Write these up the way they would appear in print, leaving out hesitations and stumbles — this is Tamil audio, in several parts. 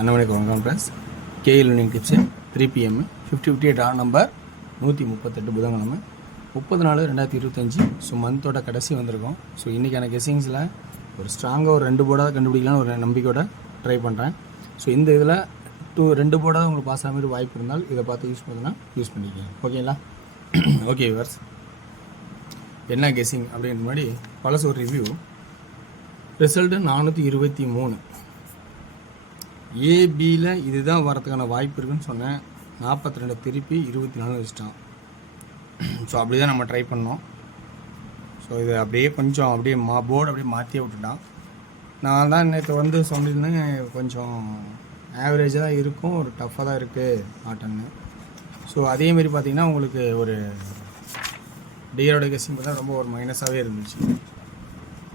அண்ணவனுக்கு வணக்கம் friends. KL learning tips 3 PM 5058 number 138 புதன்கிழமை 30/4/2025. ஸோ மந்தோட கடைசி வந்திருக்கோம். ஸோ இன்றைக்கான கெஸ்ஸிங்ஸில் ஒரு ஸ்ட்ராங்காக ஒரு 2 போர்டாக கண்டுபிடிக்கலான்னு ஒரு நம்பிக்கையோட ட்ரை பண்ணுறேன். ஸோ இந்த இதில் 2 போர்டாக உங்களுக்கு பாஸ் ஆகிற மாதிரி வாய்ப்பு இருந்தால் இதை பார்த்து யூஸ் பண்ணுன்னா யூஸ் பண்ணிக்கோங்க. ஓகேங்களா? ஓகே வியூவர்ஸ், என்ன கெஸ்ஸிங் அப்படின்ற முன்னாடி பழசு ஒரு ரிவ்யூ. ரிசல்ட்டு 423. ஏபியில் இதுதான் வரதுக்கான வாய்ப்பு இருக்குதுன்னு சொன்னேன். 42 திருப்பி 24 வச்சிட்டான். ஸோ அப்படி தான் நம்ம ட்ரை பண்ணோம். ஸோ இது அப்படியே கொஞ்சம் அப்படியே போர்டு அப்படியே மாற்றியே விட்டுட்டான். நான் தான் நேற்று சொல்லியிருந்தேன், கொஞ்சம் ஆவரேஜாக தான் இருக்கும், ஒரு டஃப்பாக தான் இருக்குது ஆட்டன்னு. ஸோ அதேமாரி பார்த்திங்கன்னா உங்களுக்கு ஒரு டியரோட கெஸ்ஸிங் பார்த்தா ரொம்ப ஒரு மைனஸாகவே இருந்துச்சு.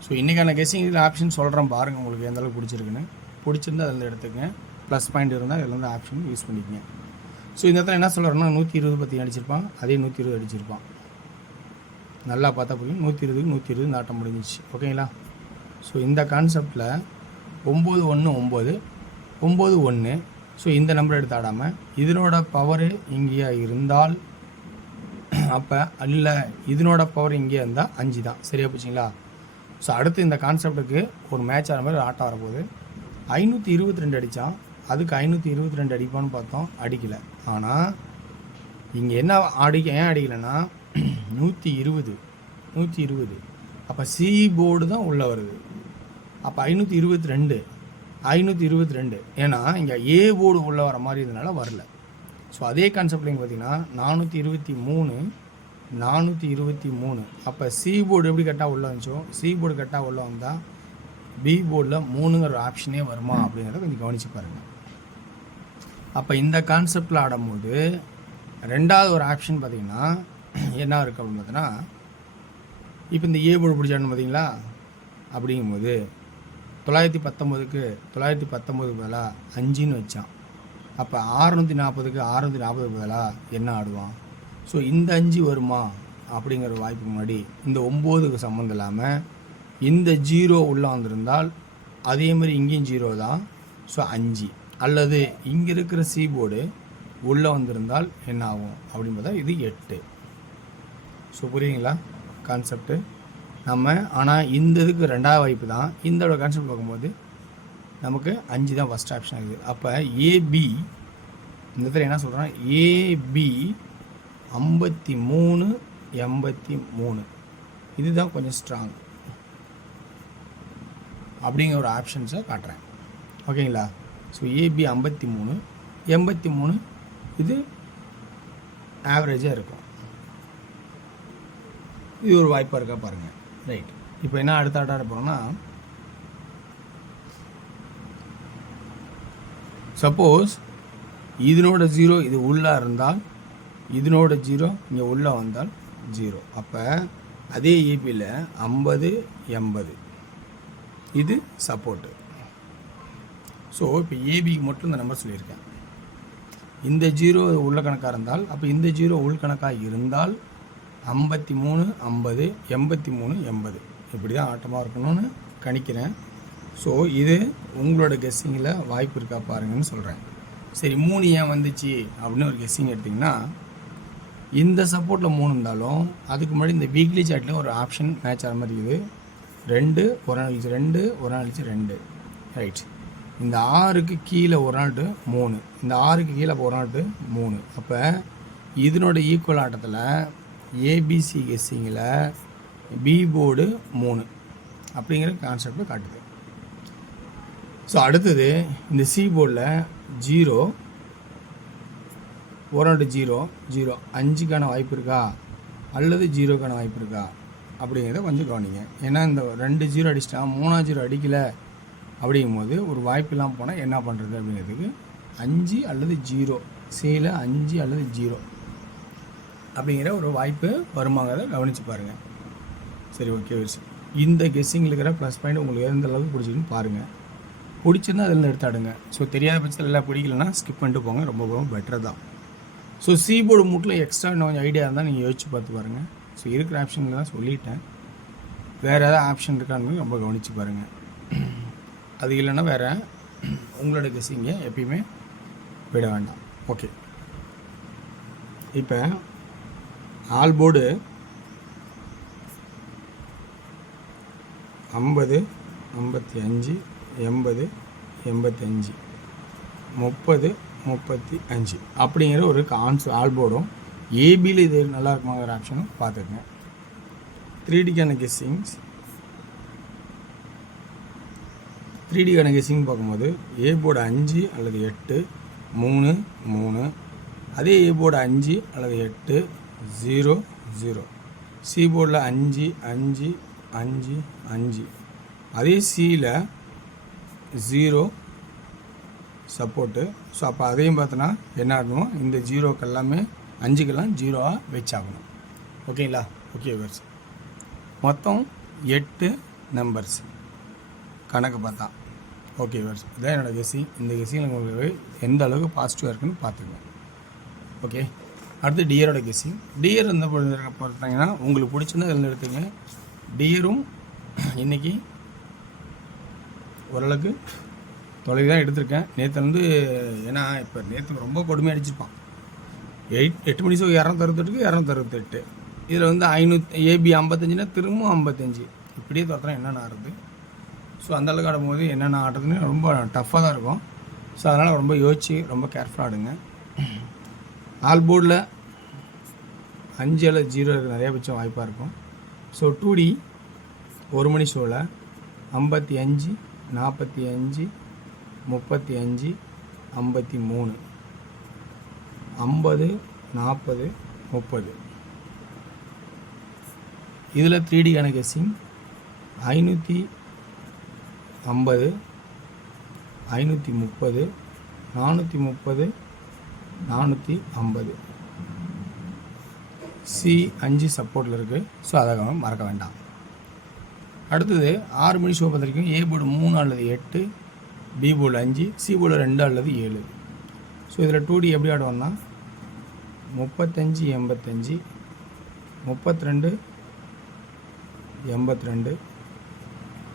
ஸோ இன்றைக்கான கெஸ்ஸிங் இதில் ஆப்ஷன் சொல்கிறேன் பாருங்கள், உங்களுக்கு எந்த அளவுக்கு பிடிச்சிருக்குன்னு. பிடிச்சிருந்தால் அதில் எடுத்துக்கங்க. ப்ளஸ் பாயிண்ட் இருந்தால் இதில் வந்து ஆப்ஷன் யூஸ் பண்ணிக்கங்க. ஸோ இந்த இடத்துல என்ன சொல்கிறேன்னா 120 பற்றி அடிச்சிருப்பான், அதே 120 அடிச்சிருப்பான். நல்லா பார்த்தா புரியும். 120க்கு 120 இந்த ஆட்டம் முடிஞ்சிச்சு. ஓகேங்களா? ஸோ இந்த கான்செப்டில் 9-1-9 9-1. ஸோ இந்த நம்பர் எடுத்து ஆடாமல் இதனோட பவரு இங்கேயா இருந்தால் அப்போ அல்ல, இதனோட பவர் இங்கே இருந்தால் 5 தான். சரியா போச்சுங்களா? ஸோ அடுத்து இந்த கான்செப்டுக்கு ஒரு மேட்ச் ஆகிற மாதிரி ஆட்டம் வரப்போகுது. 522 அடித்தான், அதுக்கு 522 அடிப்பான்னு பார்த்தோம், அடிக்கலை. ஆனால் இங்கே என்ன ஏன் அடிக்கலைன்னா 120 அப்போ சி போர்டு தான் உள்ளே வருது. அப்போ 522 ஏன்னா இங்கே ஏ போர்டு உள்ளே வர மாதிரி இருந்தனால வரல. ஸோ அதே கான்செப்டில் இங்கே பார்த்தீங்கன்னா 423 அப்போ சி போர்டு எப்படி கரெக்டாக உள்ளே வந்துச்சோ சி போர்டு கரெக்டாக உள்ளே வந்தால் பி போர்டில் 3ங்கிற ஒரு ஆப்ஷனே வருமா அப்படிங்கிறத கொஞ்சம் கவனித்து பாருங்கள். அப்போ இந்த கான்செப்டில் ஆடும்போது ரெண்டாவது ஒரு ஆப்ஷன் பார்த்திங்கன்னா என்ன இருக்குது அப்படின்னு பார்த்தீங்கன்னா, இப்போ இந்த ஏ போர்டு பிடிச்சாடணும் பார்த்தீங்களா? அப்படிங்கும்போது 919க்கு 919 பதிலாக 5ன்னு வச்சான். அப்போ 640க்கு 640 பதிலாக என்ன ஆடுவான்? ஸோ இந்த 5 வருமா அப்படிங்கிற வாய்ப்புக்கு முன்னாடி இந்த 9க்கு சம்மந்தம் இல்லாமல் இந்த 0 உள்ளே வந்திருந்தால் அதே மாதிரி இங்கேயும் 0 தான். ஸோ 5 அல்லது இங்கே இருக்கிற சி போர்டு உள்ளே வந்திருந்தால் என்ன ஆகும் அப்படின்னு பார்த்தா இது 8. ஸோ புரியுங்களா கான்செப்டு? நம்ம ஆனால் இந்த இதுக்கு ரெண்டாவது வாய்ப்பு தான். இந்த கான்செப்ட் பார்க்கும்போது நமக்கு 5 தான் ஃபஸ்ட் ஆப்ஷன் ஆகுது. அப்போ ஏபி இந்த இடத்துல என்ன சொல்கிறேன், ஏபி 53-83 இதுதான் கொஞ்சம் ஸ்ட்ராங் அப்படிங்கிற ஒரு ஆப்ஷன்ஸை காட்டுறேன். ஓகேங்களா? ஸோ ஏபி 53-83 இது ஆவரேஜாக இருக்கும். இது ஒரு வாய்ப்பாக இருக்கா பாருங்கள். ரைட், இப்போ என்ன அடுத்த ஆட போகிறோம்னா, சப்போஸ் இதனோட 0 இது உள்ளே இருந்தால் இதனோட 0 இங்கே உள்ளே வந்தால் 0. அப்போ அதே ஏபியில் 50-80 இது சப்போர்ட்டு. ஸோ இப்போ ஏபிக்கு மட்டும் இந்த நம்பர் சொல்லியிருக்கேன். இந்த 0 உள்ள கணக்காக இருந்தால் அப்போ இந்த 0 உள் கணக்காக இருந்தால் 53-50 83-80 இப்படி தான் ஆட்டமாக இருக்கணும்னு கணிக்கிறேன். ஸோ இது உங்களோட கெஸ்ஸிங்கில் வாய்ப்பு இருக்கா பாருங்கன்னு சொல்கிறேன். சரி, 3 ஏன் வந்துச்சு அப்படின்னு ஒரு கெஸ்ஸிங் எடுத்திங்கன்னா, இந்த சப்போர்ட்டில் 3 இருந்தாலும் அதுக்கு முன்னாடி இந்த வீக்லி சார்ட்டில் ஒரு ஆப்ஷன் மேட்ச் ஆகிற மாதிரி இருக்குது. 2 ஒரு நாள் கழிச்சு 2 ஒரு நாள் கழிச்சு 2. ரைட், இந்த 6க்கு கீழே ஒரு நாள் 3, இந்த 6க்கு கீழே ஒரு நாள் 3. அப்போ இதனோட ஈக்குவல் ஆட்டத்தில் ஏபிசி கெஸ்ஸிங்கில் பி போர்டு 3 அப்படிங்கிற கான்செப்டை காட்டுது. ஸோ அடுத்தது இந்த சி போர்டில் 0 ஒரு நாள் 0 5க்கான வாய்ப்பு இருக்கா அல்லது 0க்கான வாய்ப்பு இருக்கா அப்படிங்கிறத கொஞ்சம் கவனிங்க. ஏன்னா இந்த 2 0 அடிச்சிட்டா 3 0 அடிக்கலை அப்படிங்கும்போது ஒரு வாய்ப்பு இல்லாமல் போனால் என்ன பண்ணுறது அப்படிங்கிறதுக்கு 5 அல்லது 0 சியில் 5 அல்லது 0 அப்படிங்கிற ஒரு வாய்ப்பு வருமாங்கிறத கவனித்து பாருங்கள். சரி, ஓகே. இந்த கெஸ்ஸிங்கில் இருக்கிற ப்ளஸ் பாயிண்ட் உங்களுக்கு எந்த அளவுக்கு பிடிச்சிருக்குன்னு பாருங்கள். பிடிச்சிருந்தால் அதில் எடுத்தாடுங்க. ஸோ தெரியாத பட்சத்தில் எல்லாம் பிடிக்கலன்னா ஸ்கிப் பண்ணிட்டு போங்க, ரொம்ப பெட்டர் தான். ஸோ சி போர்டு மூட்டில் எக்ஸ்ட்ரா இன்னும் கொஞ்சம் ஐடியா இருந்தால் நீங்கள் யோசிச்சு பார்த்து பாருங்கள். ஸோ இருக்கிற ஆப்ஷனில் தான் சொல்லிட்டேன். வேறு ஏதாவது ஆப்ஷன் இருக்கான்னு ரொம்ப கவனித்து பாருங்கள். அது இல்லைன்னா வேறு உங்களோட கெஸ்ஸிங்கை எப்பயுமே விட வேண்டாம். ஓகே, இப்போ ஆல் போர்டு 50, 55, 80, 85, 30, 35 அப்படிங்கிற ஒரு ஆல் போர்டும் ஏபியில் இது நல்லா இருக்குமாங்கிற ஆப்ஷனும் பார்த்துக்குங்க. 3Dக்கான கெஸ்ஸிங்ஸ் 3Dக்கான கெஸ்ஸிங் பார்க்கும்போது ஏ போர்டு 5 அல்லது 8, 3, 3. அதே ஏ போர்டு 5 அல்லது 8, 0, 0. சி போர்டில் 5, 5, 5, 5. அதே சியில் 0 சப்போர்ட்டு. ஸோ அப்போ அதையும் பார்த்தோன்னா என்ன ஆகணும், இந்த 0க்கு எல்லாமே 5க்கெல்லாம் 0வாக வச்சாகணும். ஓகேங்களா? ஓகே வியூவர்ஸ், மொத்தம் 8 நம்பர்ஸ் கணக்கு பார்த்தா. ஓகே வியூவர்ஸ், இதான் என்னோடய கெஸ்ஸிங். இந்த கெஸ்ஸிங்கில் உங்களுக்கு எந்த அளவுக்கு பாசிட்டிவாக இருக்குன்னு பார்த்துக்கோங்க. ஓகே, அடுத்து டியரோட கெஸ்ஸிங். டியர் இந்த பொறுத்தாங்கன்னா உங்களுக்கு பிடிச்சிருந்தா இதில் எடுத்துங்க. டியரும் இன்றைக்கி ஓரளவுக்கு தொலைவு தான் எடுத்திருக்கேன். நேற்று ஏன்னா இப்போ நேற்று ரொம்ப கொடுமையாக அடிச்சிருப்பான். 8 மணி ஷோ 268, 268. இதில் 500 ஏபி 55னா திரும்ப 55. இப்படியே தோற்றலாம் என்னென்ன ஆடுறது. ஸோ அந்தளவுக்கு ஆடும்போது என்னென்ன ஆடுறதுன்னு ரொம்ப டஃப்பாக தான் இருக்கும். ஸோ அதனால் ரொம்ப யோசிச்சு ரொம்ப கேர்ஃபுல்லாக ஆடுங்க. ஆல் போர்டில் 5 அல்லது 0 இருக்க நிறைய பட்சம் வாய்ப்பாக இருக்கும். ஸோ 2D 1 மணி ஷோவில் 55, 45, 35, 53, 50, 40, 30. இதில் 3Dக்கான கெஸ்ஸிங் 550, 530, 430, 450. சி 5 சப்போர்ட்டில் இருக்குது. ஸோ அதை மறக்க வேண்டாம். அடுத்தது 6 மணி ஷோ பொறுத்த வரைக்கும் ஏ போர்டு 3 அல்லது 8, பி போர்டு 5, சி போர்டு 2 அல்லது 7. ஸோ இதில் 2D எப்படி ஆடுவோம்னா 35, 85, 32, 82,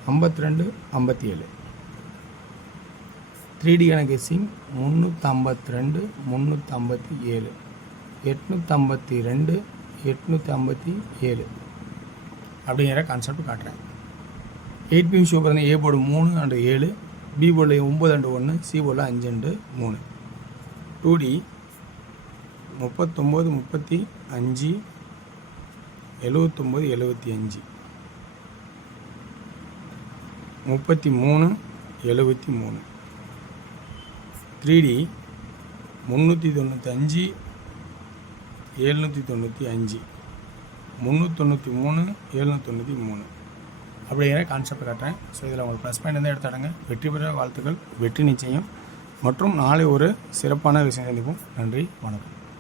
52, 57. 3Dக்கான கெஸ்ஸிங் 352, 357, 852, 857 அப்படிங்கிற கான்செப்ட் காட்டுறேன். 8 PM ஷோ பார்த்தீங்கன்னா ஏ போர்டு 3 அண்டு 7, பி போர்டில் 9 அண்டு 1, சி போர்டில் 5 அண்டு 3. 2D 39, 35, 79, 75, 33, 73. 3D 395, 795, 393, 793 அப்படிங்கிற கான்செப்ட் காட்டுறேன். ஸோ இதில் உங்களுக்கு ப்ளஸ் பாயிண்ட் வந்து எடுத்தாடுங்க. வெற்றி பெற வாழ்த்துக்கள், வெற்றி நிச்சயம். மற்றும் நாளை ஒரு சிறப்பான விஷயம் சந்திப்போம். நன்றி, வணக்கம்.